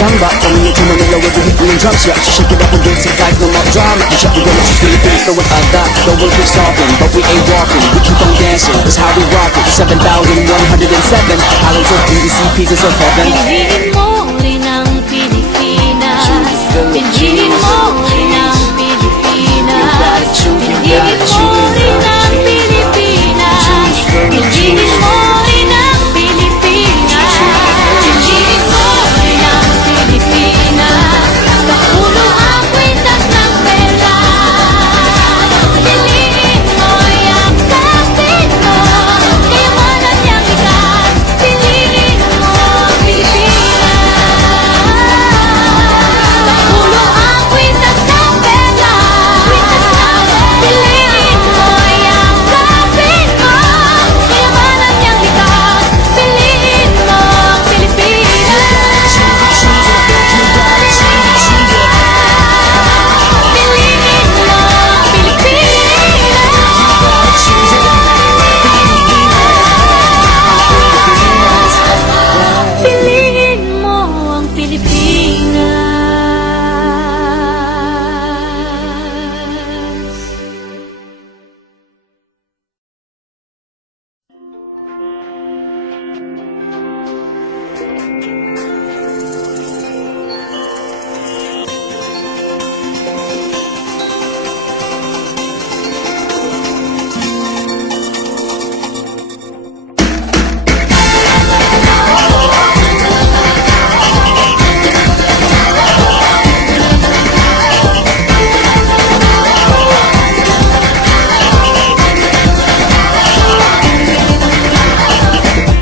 samba, coming into Manila with the hitting and drums. Yeah, she shake it up and dance it, guys, no more drama. You check, we're gonna choose Philippines, throw it a dot. The world keeps talking, but we ain't walking. We keep on dancing, that's how we rock it. 7,107 islands of beauty, sea pieces of heaven. Piliin mo rin ang Pilipinas. Piliin mo rin ang Pilipinas. Piliin mo rin ang Pilipinas. Piliin mo rin ang Pilipinas. Piliin mo rin ang Pilipinas. Kapulo ang kwintas ng pera. Piliin mo yung kapit mo. Kayamanan niyang likas. Piliin mo ang Pilipinas. Kapulo ang kwintas ng pera. Piliin mo yung kapit mo. Kayamanan niyang likas. Piliin mo ang Pilipinas. Piliin mo ang Pilipinas. Piliin mo ang Pilipinas.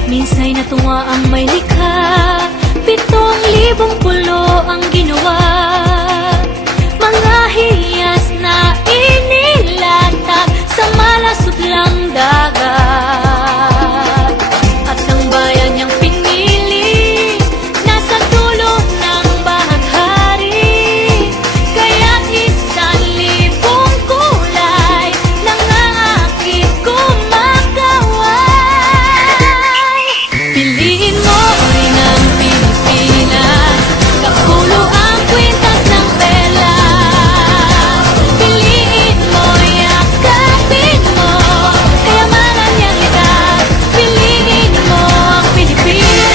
Minsa'y natuwa ang may likha, 7,000 pulo ang ginawa. Mga hiyas na inilatag sa malasutlang dagat. At ang bayan niyang pinili, nasa dulo ng bahaghari. Kaya't 1,000 kulay ng aakit kumakaway. Piliin mo rin ang Pilipinas. Kapulo ang kwintas ng pelas. Piliin mo, yakapin mo. Kayamanan niyang likas. Piliin mo ang Pilipinas.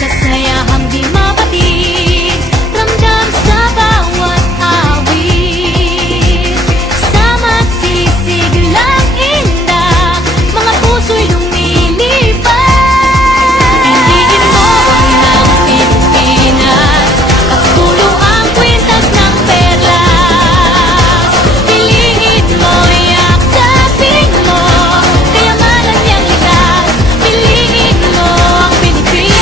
Kasayahang di mapatid, ramdam sa bawat awit. Sama sisig lang indah, mga puso'y lumilipad. Piliin mo rin ang Pilipinas. Kapulo ang kwintas ng perlas. Piliin mo, yakapin mo. Kayamanan niyang likas. Piliin mo ang Pilipinas.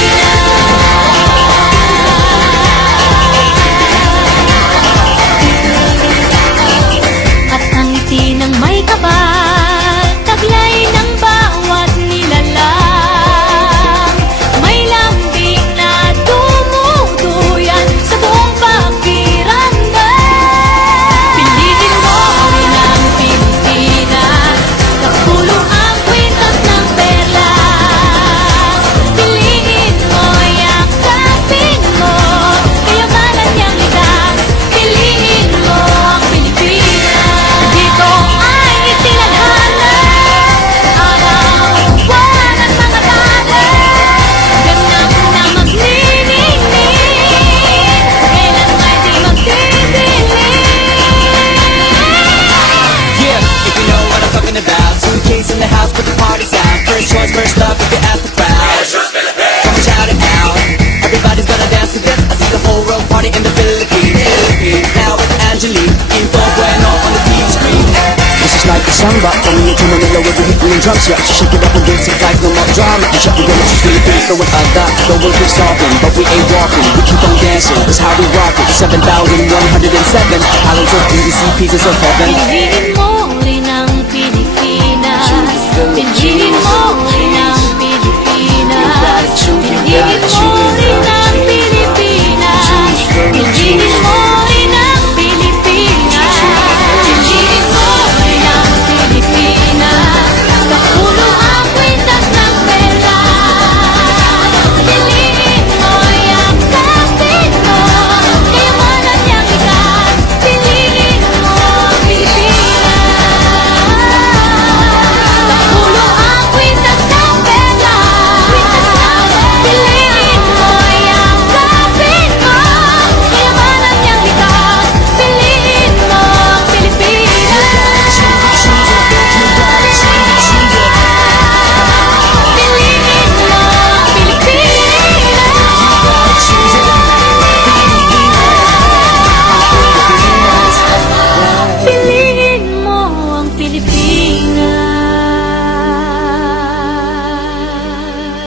At ang ngiti ng may kapal, taglay ng bawat nilalang. May lambing na tumutuyan sa buong pakiramdam. Piliin mo rin ang Pilipinas. Kapulo ang kwintas ng perlas. Piliin mo, yakapin mo. Kayamanan niyang likas. Piliin mo ang Pilipinas. Dito ay itinadhana araw-buwan at mga dada. Ganap na maglilingling, kailan may di magdidilim. Yeah, if you know what I'm talking about. Suitcase in the house, put the party's out. First choice, first love, if you ask the crowd. Come and shout it out. Everybody's gonna dance to this. I see the whole world party in the Philippines. Now with Angelique, Info Bueno on the TV screen. This is like a samba, coming into Manila with the hitting and drums. Yeah, she shake it up and dance it, guys, no more drama. You check, we're gonna choose Philippines, throw it a dot. The world keeps talking, but we ain't walking. We keep on dancing, that's how we rock it. 7,107 islands of beauty, sea pieces of heaven. Piliin mo rin ang Pilipinas. Piliin mo